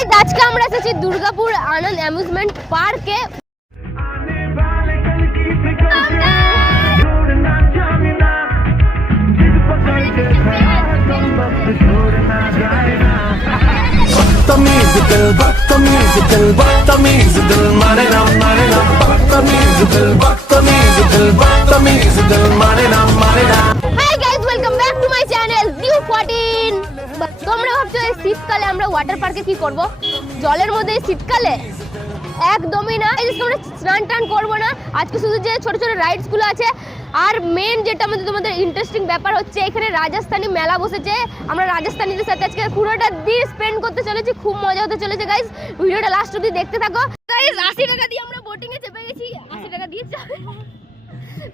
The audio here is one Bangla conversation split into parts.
Guys, আজকে আমরা এসেছি দুর্গাপুর আনন্দ অ্যামিউজমেন্ট পার্কে बदतमीज दिल बदतमीज दिल बदतमीज दिल माने ना माने ना ওয়াটার পার্কে কি করব? জলের মধ্যে শীতকালে একদমই না। এই যে স্নান টান করব না। আজকে শুধু যে ছোট ছোট রাইডসগুলো আছে, আর মেন যেটা আমাদের তোমাদের ইন্টারেস্টিং ব্যাপার হচ্ছে, এখানে রাজস্থানি মেলা বসেছে। আমরা রাজস্থানীদের সাথে আজকে পুরোটা দিন স্পেন্ড করতে চলেছি, খুব মজা হতে চলেছে গাইস ভিডিওটা লাস্ট অব্দি দেখতে থাকো। গাইস আশি টাকা দিয়ে আমরা বোটিংয়ে চেপে গেছি। আশি টাকা দিয়ে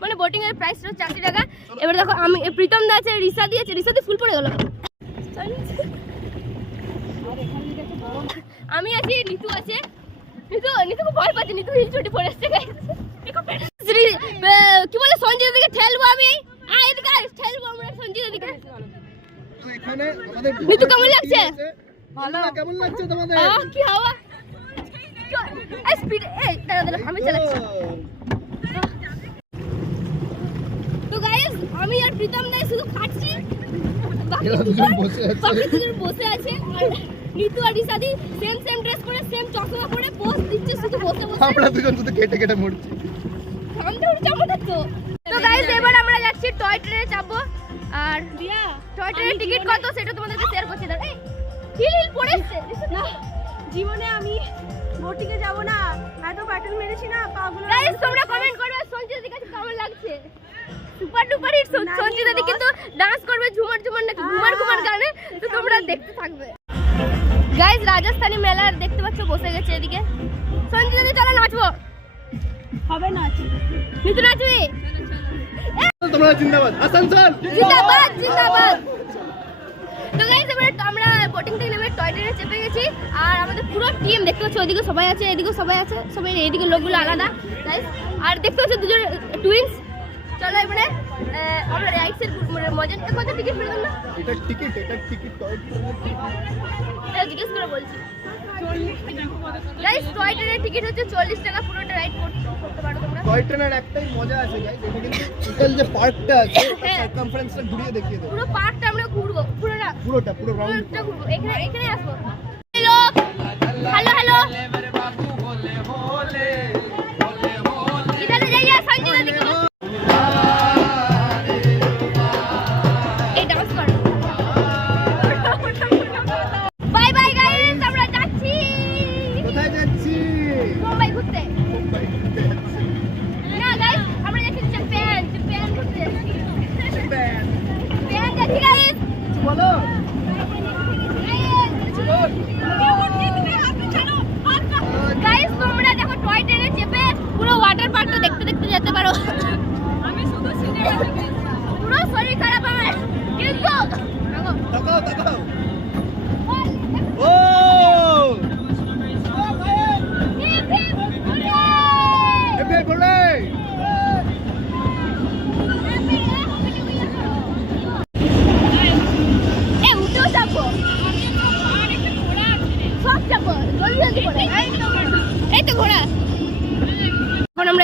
মানে বোটিং এর প্রাইস হচ্ছে আশি টাকা। এবার দেখো, আমি প্রীতম দা আছে, রিসা দিয়েছে। রিসা দিয়ে ফুল পড়ে গেল। আমি আছি নিতু আছে। নিতু নিতু খুব ভয় পাচ্ছে নিতু হিল চুটি পড়ে আসছে কি বলে সঞ্জয় দিকে ঠেলবো আমি? আয় এদিকে ঠেলবো আমরা সঞ্জয় দিকে। নিতু কেমন লাগছে? ভালো। কেমন লাগছে তোমাদের? কি হাওয়া? স্পিড এই দাঁড়া দাঁড়া আমি চালাচ্ছি তো গাইস আমি আর প্রীতম দাই শুধু খাচ্ছি। বাকি দুজন বসে আছে। বাকি দুজন বসে আছে। আর নিতু আর রিসাদি সেম সেম ড্রেস পরে সেম চশমা পরে পোজ দিচ্ছে শুধু বসে বসে। আমরা দুজন শুধু কেটে কেটে মরছি। সামনে উঠছে আমাদের তো। তো গাইস এবার আমরা যাচ্ছি টয় ট্রেনে চাপবো। আর দিয়া টয় ট্রেনের টিকিট কত সেটা তোমাদেরকে শেয়ার করছি দাঁড়া এই হিল হিল পড়েছে না জীবনে আমি বোটিং এ যাব না। এত ব্যাটল মেরেছি না পাগুলো গাইস তোমরা কমেন্ট করবে সঞ্জিত দিকে কেমন লাগছে সুপার ডুপার হিট সঞ্জিত দি কিন্তু ডান্স করবে ঝুমার ঝুমার নাকি ঘুমার ঘুমার গানে? তো তোমরা দেখতে থাকবে। গাইস রাজস্থানি মেলার দেখতে পাচ্ছ বসে গেছে এদিকে। সঞ্জিত দি চলো নাচবো। হবে না নিতু নাচবি? তোমরা জিন্দাবাদ। আসানসোল! জিন্দাবাদ জিন্দাবাদ। তো গাইস এবারে আমরা বোটিং থেকে নেমে টয় ট্রেনে চেপে গেছি। আর আমাদের পুরো টিম দেখতে পাচ্ছ ওইদিকে সবাই আছে এদিকেও সবাই আছে। সবাই এদিকে লোকগুলো আলাদা। গাইস আর দেখতে পাচ্ছ দুজন টুইন্স চলো এবারে আমরা রাইডসের মজা। কত টিকিট পেলাম না এটা টিকিট এটা টিকিট এটা জিজ্ঞেস করে বলছি। গাইস টয় ট্রেনের টিকিট হচ্ছে চল্লিশ টাকা পুরোটা রাইড করতে পারো তোমরা। টয় ট্রেনের একটাই মজা আছে গাইস এটা কিন্তু টোটাল যে পার্কটা আছে হ্যাঁ। সার্কামফারেন্সটা ঘুরিয়ে দেখিয়ে দেবো। পুরো পার্কটা আমরা ঘুরবো পুরোটা। পুরোটা পুরো রাউন্ড ঘুরবো। এখানে এখানে আসব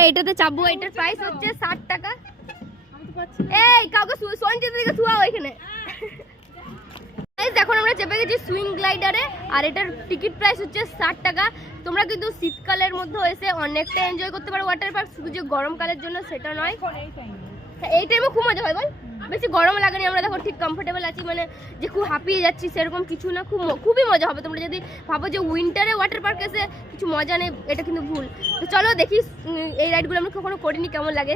এটাতে চাপবো এটার প্রাইস হচ্ছে ষাট টাকা। এই কাউকে সঞ্চিত দিকে শুয়াও এখানে। এখন আমরা চেপে গেছি সুইং গ্লাইডারে আর এটার টিকিট প্রাইস হচ্ছে ষাট টাকা। তোমরা কিন্তু শীতকালের মধ্যে এসে অনেকটা এনজয় করতে পারো ওয়াটার পার্ক শুধু যে গরমকালের জন্য সেটা নয়। হ্যাঁ, এই টাইমে খুব মজা হয় বল। বেশি গরম লাগেনি, আমরা দেখো ঠিক কমফোর্টেবল আছি মানে যে খুব হাঁপিয়ে যাচ্ছি সেরকম কিছু না, খুব খুবই মজা হবে। তোমরা যদি ভাবো যে উইন্টারে ওয়াটার পার্ক এসে কিছু মজা নেই, এটা কিন্তু ভুল। তো চলো দেখি এই রাইডগুলো আমরা কখনো করিনি, কেমন লাগে?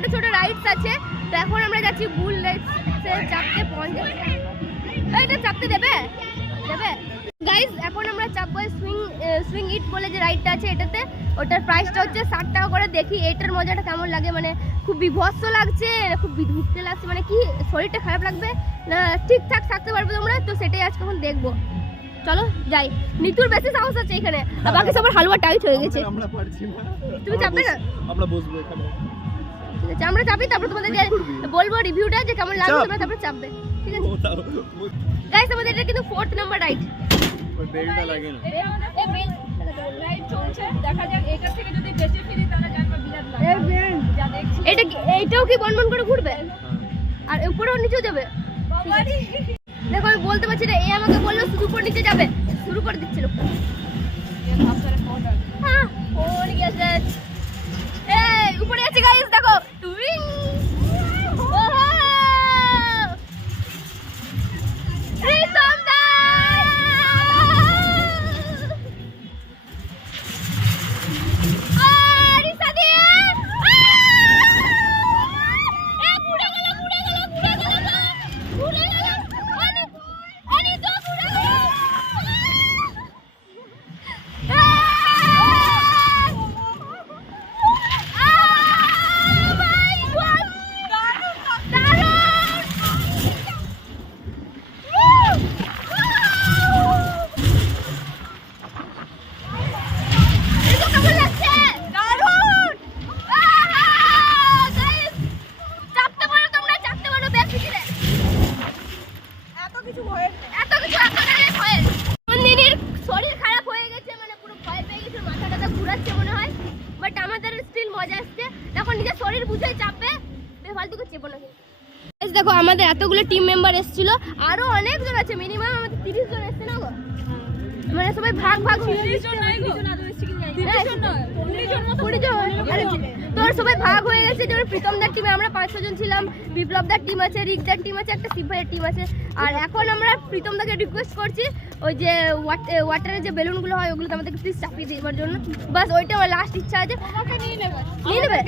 ছোট ছোট রাইডস আছে। তো এখন আমরা যাচ্ছি বুল রাইডস চাপতে পৌঁছে এইটা চাপতে দেবে? দেবে? গাইস এখন আমরা চাপবো সুইং সুইং ইট বলে যে রাইডটা আছে এটাতে। ওটার প্রাইসটা হচ্ছে ষাট টাকা করে। দেখি এটার মজাটা কেমন লাগে। মানে খুব বিভৎস লাগছে খুব বিধুকতে লাগছে। মানে কি শরীরটা খারাপ লাগবে? না ঠিকঠাক থাকতে পারবে তোমরা? তো সেটাই আজকে এখন দেখব। চলো যাই। নিতুর বেশি সাহস আছে এখানে। আর বাকি সবার হালুয়া টাইট হয়ে গেছে। তুমি চাপবে না? আমরা বসবো এখানে। আছে আমরা চাপি তারপর তোমাদেরকে বলব রিভিউটা যে কেমন লাগবে চাপ। তোমরা তারপর চাপবে। ঠিক আছে? গাইস আমাদের এটা কিন্তু ফোর্থ নাম্বার রাইড বেলটা লাগে না। রাইড চলছে দেখা যাক এটার থেকে যদি বেশি ফিরি তাহলে জানব বিরাট লাগে যা দেখছি। এটা কি এইটাও কি বন বন করে ঘুরবে? আর উপরেও নিচেও যাবে? দেখো আমি বলতে পারছি না এ আমাকে বলল শুধু উপর নিচে যাবে। শুরু করে দিচ্ছিল। হ্যাঁ উপরে আছে গাইস দেখো টুইং ওহো! প্রীতম দা! আর ইসাদি! আহ! এ, পুড়ে গেল, পুড়ে গেল, পুড়ে গেল গো! পুড়ে গেল! অনি, অনি তো পুড়ে গেল! আহ! আহ! my God! দারুণ! Woo! এটা কেমন লাগছে? দারুণ! আহ! Guys, চাপতে পারো তোমরা, চাপতে পারো ব্যাগ পিছনে। এত কিছু ভয়ের এত কিছু আপনাদের ভয়ের। নন্দিনীর শরীর খারাপ হয়ে গেছে মানে পুরো ভয় পেয়ে গেছে মাথা টাথা ঘুরাচ্ছে মনে হয়। বাট আমাদের স্টিল মজা আসছে। এখন নিজের শরীর বুঝে চাপবে। ফালতু চেপো না দেখো, আমাদের এতগুলো টিম মেম্বার এসেছিল। আরও অনেকজন আছে মিনিমাম আমাদের তিরিশ জন এসছে না গো? মানে সবাই ভাগ ভাগ তোর সবাই ভাগ হয়ে গেছে যেমন প্রীতমদার টিমে আমরা পাঁচ ছজন ছিলাম বিপ্লবদার টিম আছে রিকদার টিম আছে একটা সিপাহের টিম আছে। আর এখন আমরা প্রীতমদাকে রিকোয়েস্ট করছি ওই যে ওয়াটারের যে বেলুনগুলো হয় ওগুলো আমাদেরকে প্লিজ চাপিয়ে দেওয়ার জন্য। বাস ওইটা আমার লাস্ট ইচ্ছা আছে। নিয়ে নেবে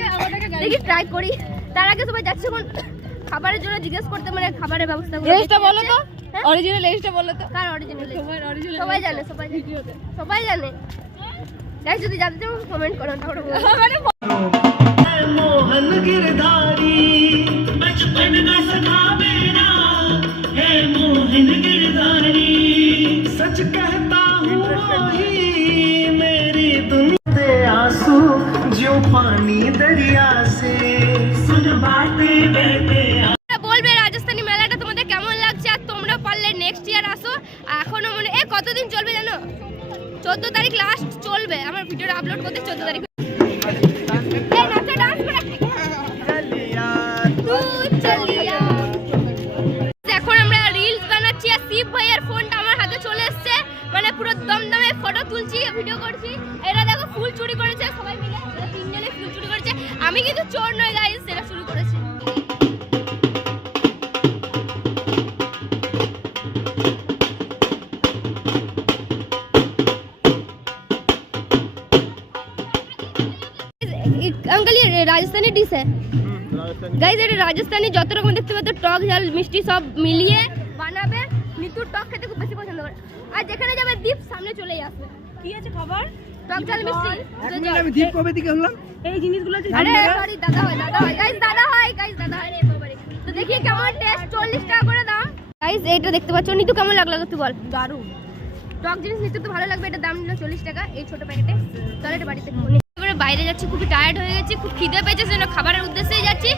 দেখি ট্রাই করি। তার আগে সবাই যাচ্ছে এখন খাবারের জন্য জিজ্ঞেস করতে মানে খাবারের ব্যবস্থা বলো তো। অরিজিনাল রেসটা বলো তো কার অরিজিনাল তোমার অরিজিনাল সবাই জানে সবাই জানে সবাই জানে গাইস যদি জানতে চাও কমেন্ট করো তাহলে বলবো। মানে मोहन गिरधारी बचपन का सखा मेरा है मोहन गिरधारी सच कहता নেক্সট ইয়ার আসো এখনও মনে, এ কতদিন চলবে জানো? চোদ্দ তারিখ লাস্ট চলবে, আমার ভিডিওটা আপলোড করতে চোদ্দ তারিখ। এখন আমরা রিলস বানাচ্ছি আর শিব ভাইয়ের ফোনটা আমার হাতে চলে এসেছে। মানে পুরো দমদমে ফটো তুলছি ভিডিও করছি। এরা দেখো ফুল চুরি করেছে, সবাই মিলে তিনজনে ফুল চুরি করেছে। আমি কিন্তু চোর নয় গাইস সেটা শুরু अंकल ये राजस्थानी डिश है গাইজ এটা রাজস্থানি যত রকম দেখতে পাচ্ছ টক ঝাল মিষ্টি সব মিলিয়ে বানাবে নিতুর টক খেতে খুব বেশি পছন্দ করে আর যেখানে যাবে দীপ সামনে চলেই আসবে কি আছে খাবার টক ঝাল মিষ্টি তো যাও। আমি দীপ কবে থেকে হলাম এই জিনিসগুলো যে আরে সরি দাদা হয় দাদা হয় গাইজ দাদা হয় গাইজ দাদা হয় রে বাবারে তো দেখি কেমন টেস্ট চল্লিশ টাকা করে দাম গাইজ এইটা দেখতে পাচ্ছ নিতু কেমন লাগলো তুই বল দারুণ টক জিনিস নিতে তো ভালো লাগবে এটা দাম নিল চল্লিশ টাকা এই ছোট প্যাকেটে চলো এটা বাড়িতে এবারে বাইরে যাচ্ছি, খুবই টায়ার্ড হয়ে গেছি, খুব খিদে পেয়েছে সেজন্য খাবারের উদ্দেশ্যেই যাচ্ছি।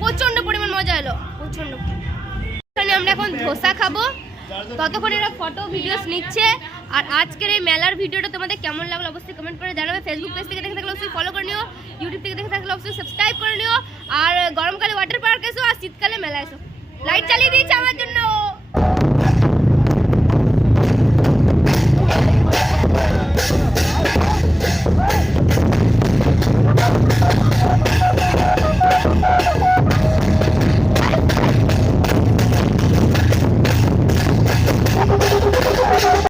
প্রচণ্ড পরিমাণ মজা এলো। প্রচণ্ড এখানে আমরা এখন ধোসা খাব। ততক্ষণ এরা ফটো ভিডিওস নিচ্ছে। আর আজকের এই মেলার ভিডিওটা তোমাদের কেমন লাগল অবশ্যই কমেন্ট করে জানাবে। ফেসবুক পেজ থেকে দেখে থাকলে অবশ্যই ফলো করে নিও। ইউটিউব থেকে দেখে থাকলে অবশ্যই সাবস্ক্রাইব করে নিও। আর গরমকালে ওয়াটার পার্ক এসো, আর শীতকালে মেলা এসো। লাইট চালিয়ে দিয়েছে আমার জন্য।